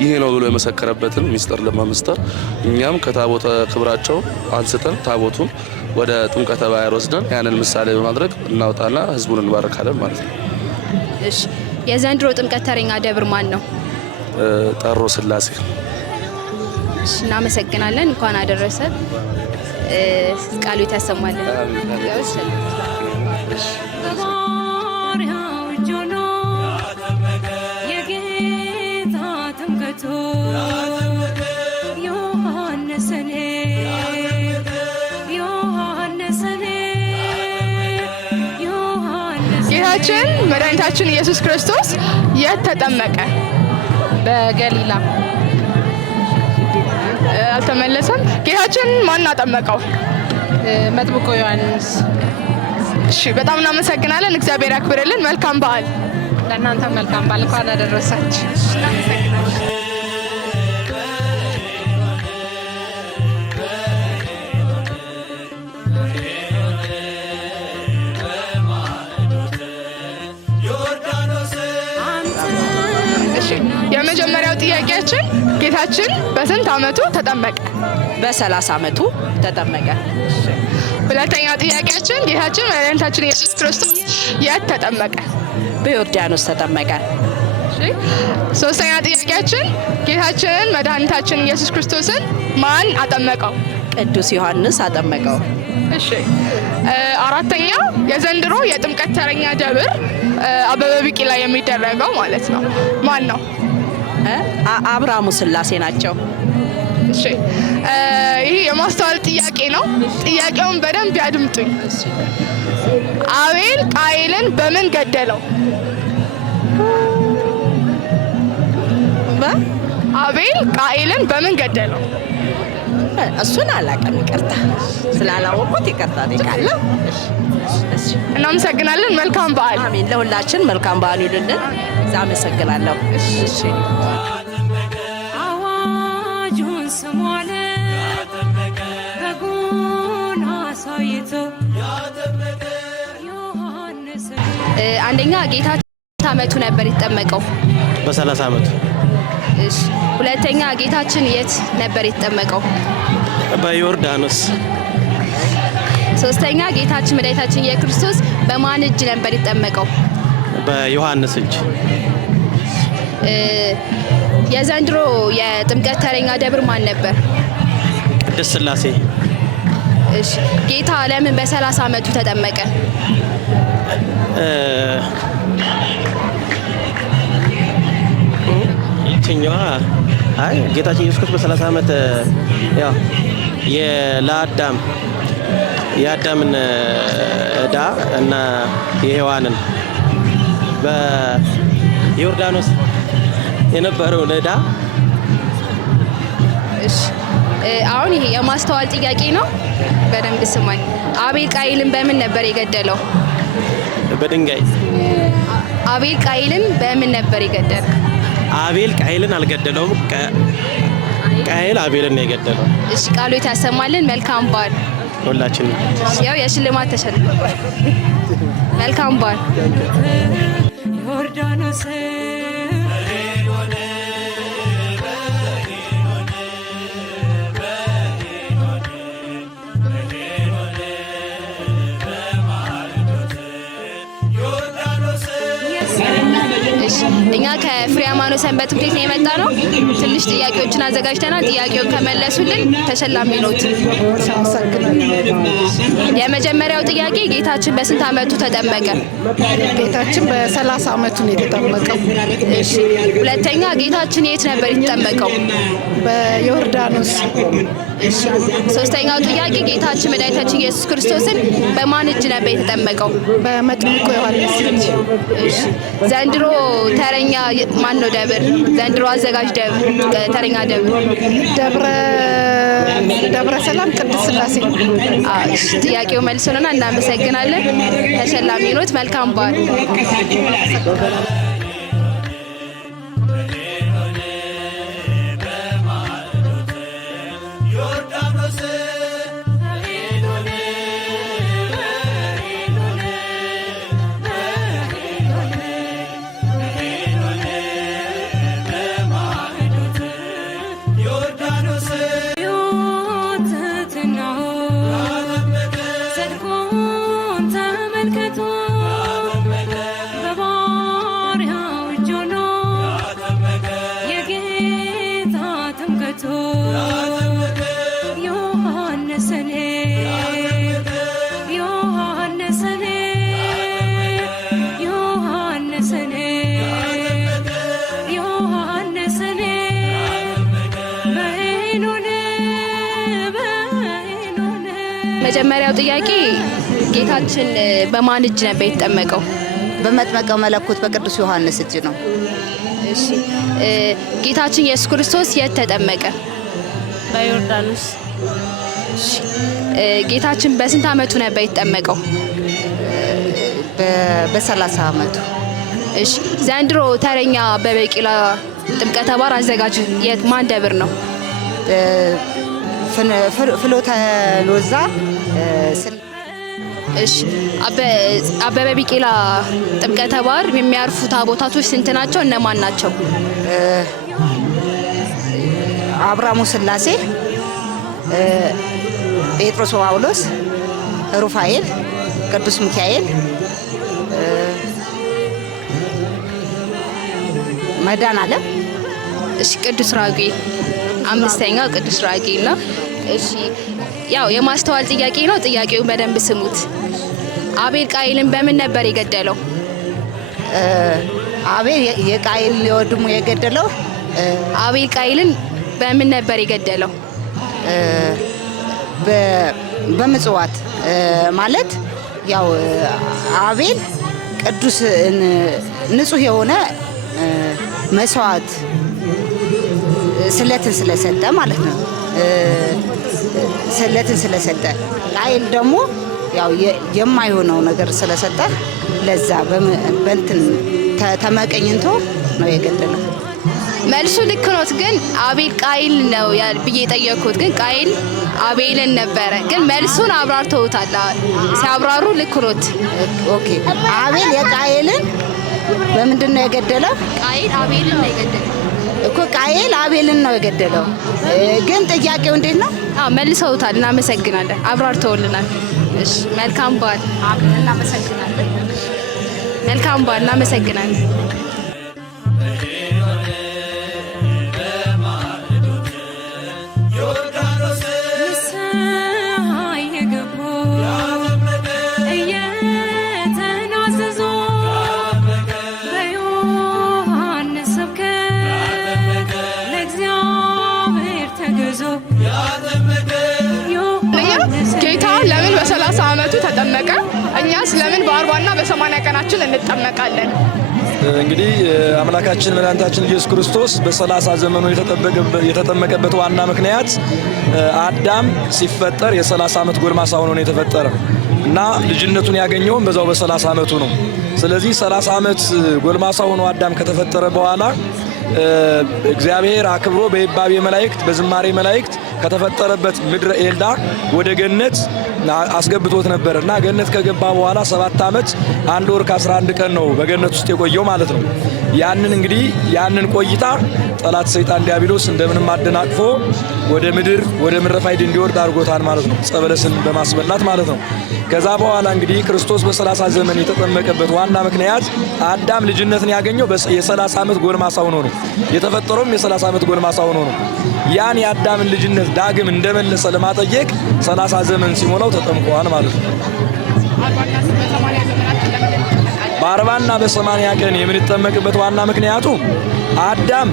ይሄ ነው ብሎ የመሰከረበትን ሚስጥር ለማመስጠር እኛም ከታቦተ ክብራቸው አንስተን ታቦቱን ወደ ጥምቀተ ባህር ወስደን ያንን ምሳሌ በማድረግ እናውጣና ህዝቡን እንባረካለን ማለት ነው። እሺ የዘንድሮ ጥምቀት ተረኛ ደብር ማን ነው? ጠሮ ስላሴ። እሺ እናመሰግናለን። እንኳን አደረሰ። ቃሉ ተሰማልን። ጌታችን መድኃኒታችን ኢየሱስ ክርስቶስ የት ተጠመቀ? በገሊላ። አልተመለሰም። ጌታችን ማን አጠመቀው? መጥምቁ ዮሐንስ። እሺ በጣም እናመሰግናለን። እግዚአብሔር ያክብርልን። መልካም በዓል። ለእናንተ መልካም በዓል። እንኳን አደረሳችሁ። የመጀመሪያው ጥያቄያችን ጌታችን በስንት ዓመቱ ተጠመቀ? በ30 ዓመቱ ተጠመቀ። ሁለተኛው ጥያቄያችን ጌታችን መድኃኒታችን ኢየሱስ ክርስቶስ የት ተጠመቀ? በዮርዳኖስ ተጠመቀ። ሶስተኛ ጥያቄያችን ጌታችንን መድኃኒታችን ኢየሱስ ክርስቶስን ማን አጠመቀው? ቅዱስ ዮሐንስ አጠመቀው። እሺ አራተኛ የዘንድሮ የጥምቀት ተረኛ ደብር አበበ ቢቂላ የሚደረገው ማለት ነው ማን ነው? አብርሃሙ ስላሴ ናቸው። እሺ ይሄ የማስተዋል ጥያቄ ነው። ጥያቄውን በደንብ ያድምጡኝ። አቤል ቃይልን በምን ገደለው? አቤል ቃይልን በምን ገደለው? እሱን አላውቅም፣ ይቅርታ ስላላወቁት ይቅርታ ጠይቃለሁ። እናመሰግናለን። መልካም በዓል። አሜን። ለሁላችን መልካም በዓል ይሁንልን። አመሰግናለሁ። እሺ አዋጁን ስሟለ በጉን አሳይቶ ዮሐንስ አንደኛ ጌታችን ዓመቱ ነበር የተጠመቀው? በ30 ዓመቱ። እሺ ሁለተኛ ጌታችን የት ነበር የተጠመቀው? በዮርዳኖስ። ሶስተኛ ጌታችን መድኃኒታችን የክርስቶስ በማን እጅ ነበር የተጠመቀው? በዮሐንስ እጅ። የዘንድሮ የጥምቀት ተረኛ ደብር ማን ነበር? ቅድስት ስላሴ። እሺ ጌታ ለምን በ30 ዓመቱ ተጠመቀ? ይችኛዋ አይ ጌታችን ኢየሱስ ክርስቶስ በ30 ዓመት ያው የአዳምን ዕዳ እና የሔዋንን በዮርዳኖስ የነበረውን ዕዳ። እሺ አሁን ይሄ የማስተዋል ጥያቄ ነው። በደንብ ስማኝ። አቤል ቃይልን በምን ነበር የገደለው? በድንጋይ። አቤል ቃይልን በምን ነበር የገደለው? አቤል ቃይልን አልገደለውም። ቃይል አቤልን ነው የገደለው። እሺ ቃሉ ያሰማልን። መልካም በዓል ሁላችንም። ያው የሽልማት ተሸልሟል። መልካም በዓል። ዮርዳኖስ እኛ ከፍሬ ሃይማኖት ሰንበት ትምህርት ቤት ነው የመጣ ነው። ትንሽ ጥያቄዎችን አዘጋጅተናል። ጥያቄውን ከመለሱልን ተሸላሚ ኖት። የመጀመሪያው ጥያቄ ጌታችን በስንት ዓመቱ ተጠመቀ? ጌታችን በ30 ዓመቱ ነው የተጠመቀው። እሺ። ሁለተኛ ጌታችን የት ነበር የተጠመቀው? በዮርዳኖስ። እሺ። ሶስተኛው ጥያቄ ጌታችን መድኃኒታችን ኢየሱስ ክርስቶስን በማን እጅ ነበር የተጠመቀው? በመጥምቁ ዮሐንስ እጅ። እሺ። ዘንድሮ ተረኛ ማን ነው ደብር? ዘንድሮ አዘጋጅ ተረኛ ደብር ደብረ ሰላም ቅድስት ሥላሴ። እሺ። ጥያቄው መልሶና እናመሰግናለን። ተሸላሚ ኖት። መልካም በዓል። መጀመሪያው ጥያቄ ጌታችን በማን እጅ ነበር የተጠመቀው? በመጥመቀ መለኮት በቅዱስ ዮሐንስ እጅ ነው። እሺ። ጌታችን ኢየሱስ ክርስቶስ የት ተጠመቀ? በዮርዳኖስ። እሺ። ጌታችን በስንት ዓመቱ ነበር የተጠመቀው? በ30 ዓመቱ። እሺ። ዘንድሮ ተረኛ በበቂላ ጥምቀተ ባህር አዘጋጅ ማን ደብር ነው? ፍሎተ ሎዛ። እሺ። አበበ ቢቂላ ጥምቀተ ባህር የሚያርፉ ታቦታቶች ስንት ናቸው? እነማን ናቸው? አብርሃሙ ሥላሴ፣ ጴጥሮስ ጳውሎስ፣ ሩፋኤል፣ ቅዱስ ሚካኤል፣ መድኃኔዓለም። እሺ። ቅዱስ ራጉኤል አምስተኛው ቅዱስ ራጉኤል ነው። እሺ። ያው የማስተዋል ጥያቄ ነው። ጥያቄውን በደንብ ስሙት። አቤል ቃየልን በምን ነበር የገደለው? አቤል የቃየል ወንድሙ የገደለው አቤል ቃየልን በምን ነበር የገደለው? በምጽዋት ማለት ያው አቤል ቅዱስ ንጹህ የሆነ መስዋዕት ስለትን ስለሰጠ ማለት ነው። ስለትን ስለሰጠ ቃየል ደግሞ ያው የማይሆነው ነገር ስለሰጠ ለዛ በእንትን ተመቀኝንቶ ነው የገደለው። መልሱ ልክ ኖት፣ ግን አቤል ቃየል ነው ብዬ ጠየቅኩት፣ ግን ቃየል አቤልን ነበረ። ግን መልሱን አብራርተውታል። ሲያብራሩ ልክ ኖት። ኦኬ። አቤል የቃየልን በምንድን ነው የገደለው? ቃየል አቤልን ነው የገደለው እኮ። ቃየል አቤልን ነው የገደለው። ግን ጥያቄው እንዴት ነው? መልሰውታል። እናመሰግናለን። አብራርተውልናል። እሺ። መልካም በዓል። እናመሰግናለን። መልካም በዓል። እናመሰግናለን። ጌታ ለምን በ30 ዓመቱ ተጠመቀ? እኛስ ለምን በ40ና በ80 ቀናችን እንጠመቃለን? እንግዲህ አምላካችን መድኃኒታችን ኢየሱስ ክርስቶስ በ30 ዘመኑ የተጠመቀበት ዋና ምክንያት አዳም ሲፈጠር የ30 ዓመት ጎልማሳ ሆኖ ነው የተፈጠረ እና ልጅነቱን ያገኘውም በዛው በ30 ዓመቱ ነው። ስለዚህ 30 ዓመት ጎልማሳ ሆኖ አዳም ከተፈጠረ በኋላ እግዚአብሔር አክብሮ በይባቤ መላእክት በዝማሬ መላእክት ከተፈጠረበት ምድረ ኤልዳ ወደ ገነት አስገብቶት ነበር እና ገነት ከገባ በኋላ 7 ዓመት 1 ወር ከ11 ቀን ነው በገነት ውስጥ የቆየው ማለት ነው። ያንን እንግዲህ ያንን ቆይታ ጠላት ሰይጣን ዲያብሎስ እንደምንም አደናቅፎ ወደ ምድር ወደ ምድረፋይድ እንዲወርድ አድርጎታል ማለት ነው፣ ጸበለስን በማስበላት ማለት ነው። ከዛ በኋላ እንግዲህ ክርስቶስ በ30 ዘመን የተጠመቀበት ዋና ምክንያት አዳም ልጅነትን ያገኘው የ30 ዓመት ጎልማሳ ሆኖ ነው የተፈጠረውም የ30 ዓመት ጎልማሳ ሆኖ ነው። ያን የአዳምን ልጅነት ዳግም እንደመለሰ ለማጠየቅ 30 ዘመን ሲሞላው ተጠምቋል ማለት ነው። በ40ና በ80 ቀን የምንጠመቅበት ዋና ምክንያቱ አዳም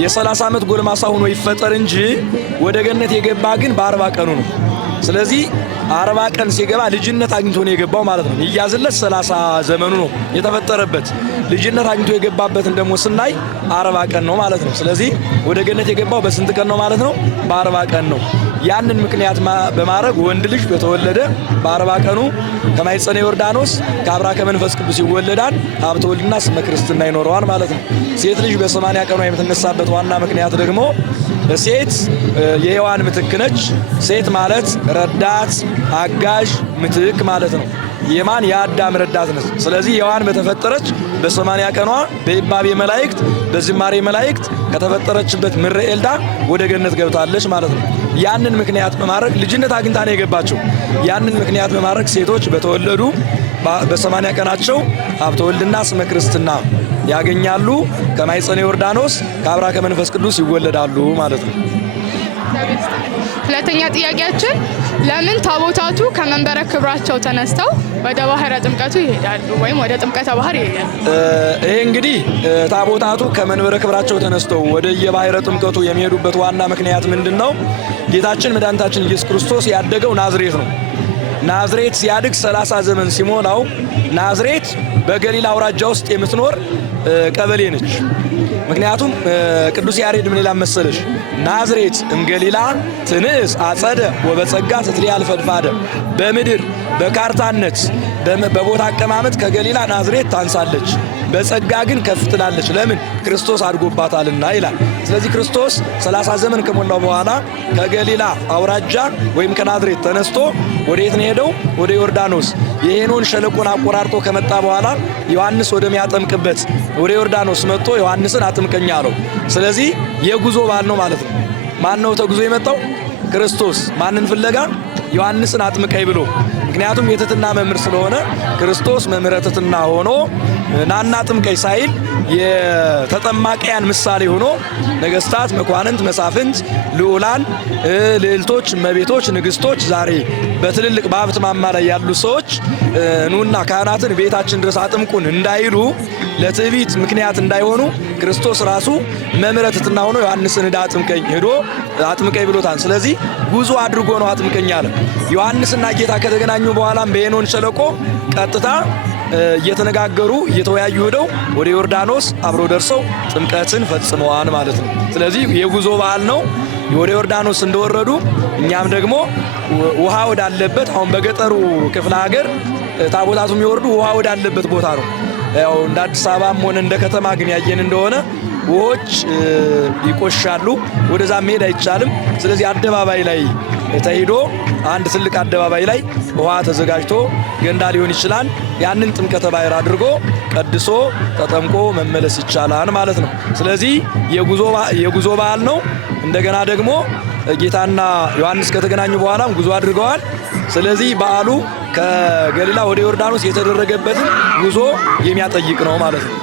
የ30 ዓመት ጎልማሳ ሆኖ ይፈጠር እንጂ ወደ ገነት የገባ ግን በ40 ቀኑ ነው። ስለዚህ 40 ቀን ሲገባ ልጅነት አግኝቶ ነው የገባው ማለት ነው። ይያዝለት 30 ዘመኑ ነው የተፈጠረበት። ልጅነት አግኝቶ የገባበትን ደግሞ ስናይ 40 ቀን ነው ማለት ነው። ስለዚህ ወደ ገነት የገባው በስንት ቀን ነው ማለት ነው? በ40 ቀን ነው። ያንን ምክንያት በማድረግ ወንድ ልጅ በተወለደ በ40 ቀኑ ከማኅፀነ ዮርዳኖስ ከአብራ ከመንፈስ ቅዱስ ይወለዳል። ሀብተ ወልድና ስመ ክርስትና ይኖረዋል ማለት ነው። ሴት ልጅ በ80 ቀኗ የምትነሳበት ዋና ምክንያት ደግሞ ሴት የሔዋን ምትክ ነች። ሴት ማለት ረዳት፣ አጋዥ፣ ምትክ ማለት ነው። የማን የአዳም ረዳት ነች። ስለዚህ ሔዋን በተፈጠረች በ80 ቀኗ በይባቤ መላእክት በዝማሬ መላእክት ከተፈጠረችበት ምድረ ኤልዳ ወደ ገነት ገብታለች ማለት ነው። ያንን ምክንያት በማድረግ ልጅነት አግኝታ ነው የገባቸው። ያንን ምክንያት በማድረግ ሴቶች በተወለዱ በ80 ቀናቸው ሀብተ ወልድና ስመ ክርስትና ያገኛሉ። ከማኅፀነ ዮርዳኖስ ከአብራ ከመንፈስ ቅዱስ ይወለዳሉ ማለት ነው። ሁለተኛ ጥያቄያችን ለምን ታቦታቱ ከመንበረ ክብራቸው ተነስተው ወደ ባህረ ጥምቀቱ ይሄዳሉ ወይም ወደ ጥምቀተ ባህር ይሄዳሉ? ይሄ እንግዲህ ታቦታቱ ከመንበረ ክብራቸው ተነስተው ወደ የባህረ ጥምቀቱ የሚሄዱበት ዋና ምክንያት ምንድነው? ጌታችን መድኃኒታችን ኢየሱስ ክርስቶስ ያደገው ናዝሬት ነው። ናዝሬት ሲያድግ 30 ዘመን ሲሞላው ናዝሬት በገሊላ አውራጃ ውስጥ የምትኖር ቀበሌ ነች። ምክንያቱም ቅዱስ ያሬድ ምን ይላል መሰለሽ? ናዝሬት እምገሊላ ትንስ አጸደ ወበጸጋ ትትሊያል ፈድፋደ። በምድር በካርታነት በቦታ አቀማመጥ ከገሊላ ናዝሬት ታንሳለች፣ በጸጋ ግን ከፍ ትላለች። ለምን? ክርስቶስ አድጎባታልና ይላል። ስለዚህ ክርስቶስ 30 ዘመን ከሞላው በኋላ ከገሊላ አውራጃ ወይም ከናዝሬት ተነስቶ ወዴት ነው ሄደው? ወደ ዮርዳኖስ። የሄኖን ሸለቆን አቆራርጦ ከመጣ በኋላ ዮሐንስ ወደሚያጠምቅበት ወደ ዮርዳኖስ መጥቶ ዮሐንስን አጥምቀኝ አለው። ስለዚህ የጉዞ በዓል ነው ማለት ነው። ማን ነው ተጉዞ የመጣው? ክርስቶስ። ማንን ፍለጋ? ዮሐንስን አጥምቀኝ ብሎ። ምክንያቱም የትሕትና መምህር ስለሆነ ክርስቶስ መምህረ ትሕትና ሆኖ ናና ጥምቀኝ ሳይል የተጠማቂያን ምሳሌ ሆኖ ነገስታት፣ መኳንንት፣ መሳፍንት፣ ልዑላን፣ ልዕልቶች፣ እመቤቶች፣ ንግስቶች ዛሬ በትልልቅ በሀብት ማማ ላይ ያሉ ሰዎች ኑና ካህናትን ቤታችን ድረስ አጥምቁን እንዳይሉ ለትዕቢት ምክንያት እንዳይሆኑ ክርስቶስ ራሱ መምህረ ትሕትና ሆኖ ዮሐንስን ሄዳ አጥምቀኝ ሄዶ አጥምቀኝ ብሎታል። ስለዚህ ጉዞ አድርጎ ነው አጥምቀኝ አለ። ዮሐንስና ጌታ ከተገናኙ በኋላም በሄኖን ሸለቆ ቀጥታ እየተነጋገሩ እየተወያዩ ሄደው ወደ ዮርዳኖስ አብረው ደርሰው ጥምቀትን ፈጽመዋል ማለት ነው። ስለዚህ የጉዞ በዓል ነው። ወደ ዮርዳኖስ እንደወረዱ እኛም ደግሞ ውሃ ወዳለበት አሁን በገጠሩ ክፍለ ሀገር ታቦታቱ የሚወርዱ ውሃ ወዳለበት ቦታ ነው። ያው እንደ አዲስ አበባም ሆነ እንደ ከተማ ግን ያየን እንደሆነ ውሆች ይቆሻሉ፣ ወደዛ መሄድ አይቻልም። ስለዚህ አደባባይ ላይ ተሄዶ አንድ ትልቅ አደባባይ ላይ ውሃ ተዘጋጅቶ ገንዳ ሊሆን ይችላል። ያንን ጥምቀተ ባሕር አድርጎ ቀድሶ ተጠምቆ መመለስ ይቻላል ማለት ነው። ስለዚህ የጉዞ በዓል ነው። እንደገና ደግሞ ጌታና ዮሐንስ ከተገናኙ በኋላም ጉዞ አድርገዋል። ስለዚህ በዓሉ ከገሊላ ወደ ዮርዳኖስ የተደረገበትን ጉዞ የሚያጠይቅ ነው ማለት ነው።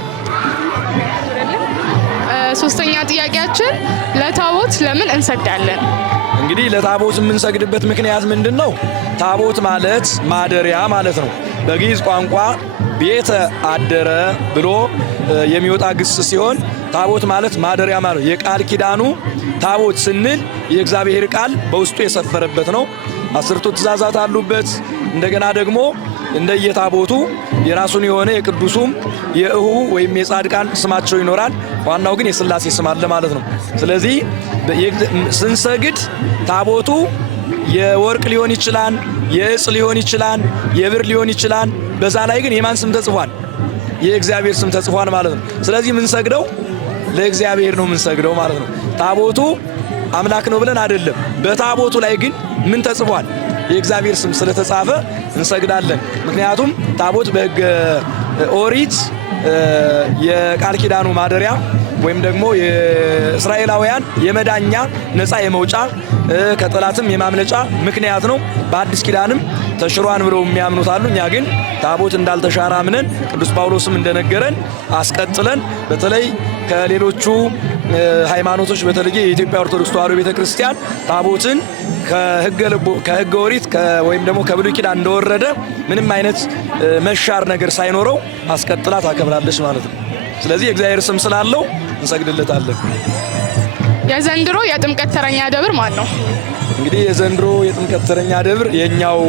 ሶስተኛ ጥያቄያችን ለታቦት ለምን እንሰግዳለን? እንግዲህ ለታቦት የምንሰግድበት ምክንያት ምንድን ነው? ታቦት ማለት ማደሪያ ማለት ነው። በግዕዝ ቋንቋ ቤተ አደረ ብሎ የሚወጣ ግስ ሲሆን ታቦት ማለት ማደሪያ ማለት ነው። የቃል ኪዳኑ ታቦት ስንል የእግዚአብሔር ቃል በውስጡ የሰፈረበት ነው። 10ቱ ትእዛዛት አሉበት። እንደገና ደግሞ እንደየታቦቱ የራሱን የሆነ የቅዱሱም የእሁ ወይም የጻድቃን ስማቸው ይኖራል። ዋናው ግን የሥላሴ ስም አለ ማለት ነው። ስለዚህ ስንሰግድ ታቦቱ የወርቅ ሊሆን ይችላል፣ የእጽ ሊሆን ይችላል፣ የብር ሊሆን ይችላል። በዛ ላይ ግን የማን ስም ተጽፏል? የእግዚአብሔር ስም ተጽፏል ማለት ነው። ስለዚህ የምንሰግደው ለእግዚአብሔር ነው የምንሰግደው ማለት ነው። ታቦቱ አምላክ ነው ብለን አይደለም። በታቦቱ ላይ ግን ምን ተጽፏል? የእግዚአብሔር ስም ስለተጻፈ እንሰግዳለን። ምክንያቱም ታቦት በሕገ ኦሪት የቃል ኪዳኑ ማደሪያ ወይም ደግሞ የእስራኤላውያን የመዳኛ ነፃ የመውጫ ከጠላትም የማምለጫ ምክንያት ነው። በአዲስ ኪዳንም ተሽሯን ብለው የሚያምኑት አሉ። እኛ ግን ታቦት እንዳልተሻረ አምነን ቅዱስ ጳውሎስም እንደነገረን አስቀጥለን በተለይ ከሌሎቹ ሃይማኖቶች በተለይ የኢትዮጵያ ኦርቶዶክስ ተዋሕዶ ቤተክርስቲያን ታቦትን ከሕገ ኦሪት ወይም ደግሞ ከብሉይ ኪዳን እንደወረደ ምንም አይነት መሻር ነገር ሳይኖረው አስቀጥላ ታከብራለች ማለት ነው። ስለዚህ እግዚአብሔር ስም ስላለው እንሰግድለታለን። የዘንድሮ የጥምቀት ተረኛ ደብር ማን ነው? እንግዲህ የዘንድሮ የጥምቀት ተረኛ ደብር የኛው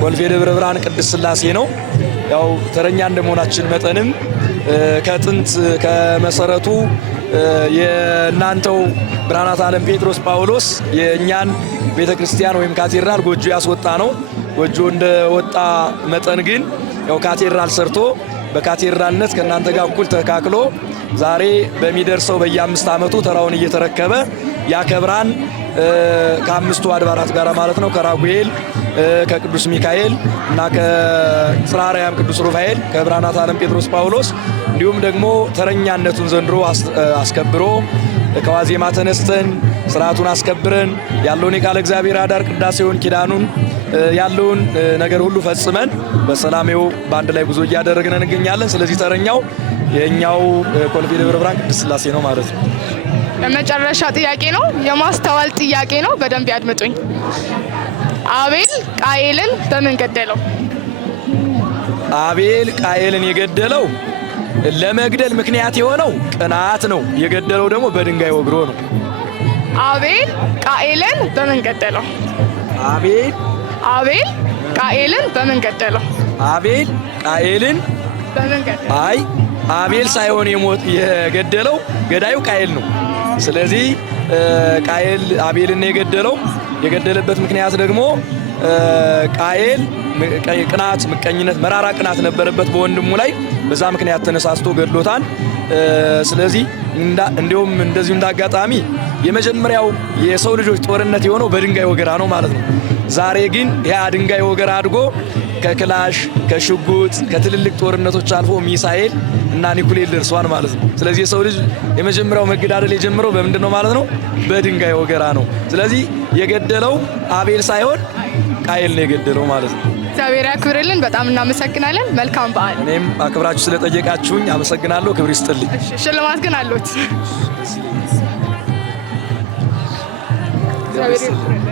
ኮልፌ ደብረ ብርሃን ቅድስት ሥላሴ ነው። ያው ተረኛ እንደመሆናችን መጠንም ከጥንት ከመሰረቱ የእናንተው ብርሃናት ዓለም ጴጥሮስ ጳውሎስ የእኛን ቤተክርስቲያን ወይም ካቴድራል ጎጆ ያስወጣ ነው። ጎጆ እንደወጣ መጠን ግን ያው ካቴድራል ሰርቶ በካቴድራልነት ከእናንተ ጋር እኩል ተካክሎ ዛሬ በሚደርሰው በየ5 ዓመቱ ተራውን እየተረከበ ያከብራን ከአምስቱ አድባራት ጋር ማለት ነው። ከራጉኤል ከቅዱስ ሚካኤል እና ከጽርሐ አርያም ቅዱስ ሩፋኤል ከብርሃናት ዓለም ጴጥሮስ ጳውሎስ እንዲሁም ደግሞ ተረኛነቱን ዘንድሮ አስከብሮ ከዋዜማ ተነስተን ስርዓቱን አስከብረን ያለውን የቃለ እግዚአብሔር አዳር ቅዳሴውን ኪዳኑን ያለውን ነገር ሁሉ ፈጽመን በሰላሜው በአንድ ላይ ጉዞ እያደረግን እንገኛለን። ስለዚህ ተረኛው የኛው ኮልፌ ደብረ ብርሃን ቅድስት ሥላሴ ነው ማለት ነው። የመጨረሻ ጥያቄ ነው፣ የማስተዋል ጥያቄ ነው። በደንብ ያድምጡኝ። አቤል ቃየልን በምን ገደለው? አቤል ቃየልን የገደለው ለመግደል ምክንያት የሆነው ቅናት ነው። የገደለው ደግሞ በድንጋይ ወግሮ ነው። አቤል ቃየልን በምን ገደለው? አቤል ቃየልን በምን ገደለው? አቤል ቃየልን በምን ገደለው? አይ አቤል ሳይሆን የገደለው ገዳዩ ቃየል ነው። ስለዚህ ቃየል አቤልን የገደለው የገደለበት ምክንያት ደግሞ ቃየል ቅናት፣ ምቀኝነት፣ መራራ ቅናት ነበረበት በወንድሙ ላይ። በዛ ምክንያት ተነሳስቶ ገድሎታል። ስለዚህ እንዲሁም እንደዚሁ እንዳጋጣሚ የመጀመሪያው የሰው ልጆች ጦርነት የሆነው በድንጋይ ወገራ ነው ማለት ነው። ዛሬ ግን ያ ድንጋይ ወገራ አድጎ ከክላሽ ከሽጉጥ ከትልልቅ ጦርነቶች አልፎ ሚሳኤል እና ኒኩሌር ደርሷል ማለት ነው። ስለዚህ የሰው ልጅ የመጀመሪያው መገዳደል የጀመረው በምንድን ነው ማለት ነው? በድንጋይ ወገራ ነው። ስለዚህ የገደለው አቤል ሳይሆን ቃየል ነው የገደለው ማለት ነው። እግዚአብሔር ያክብርልን። በጣም እናመሰግናለን። መልካም በዓል። እኔም አክብራችሁ ስለጠየቃችሁኝ አመሰግናለሁ። ክብር ይስጥልኝ። ሽልማት ግን አሉት።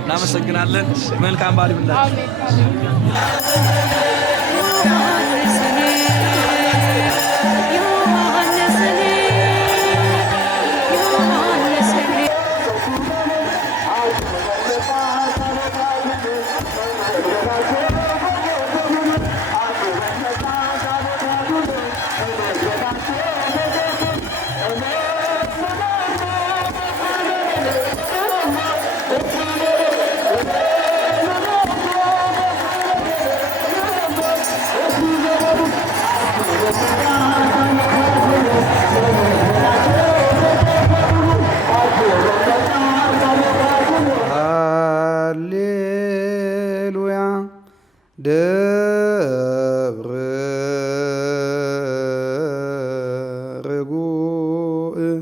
እናመሰግናለን። መልካም በዓል ይሁንላችሁ። ሃሌሉያ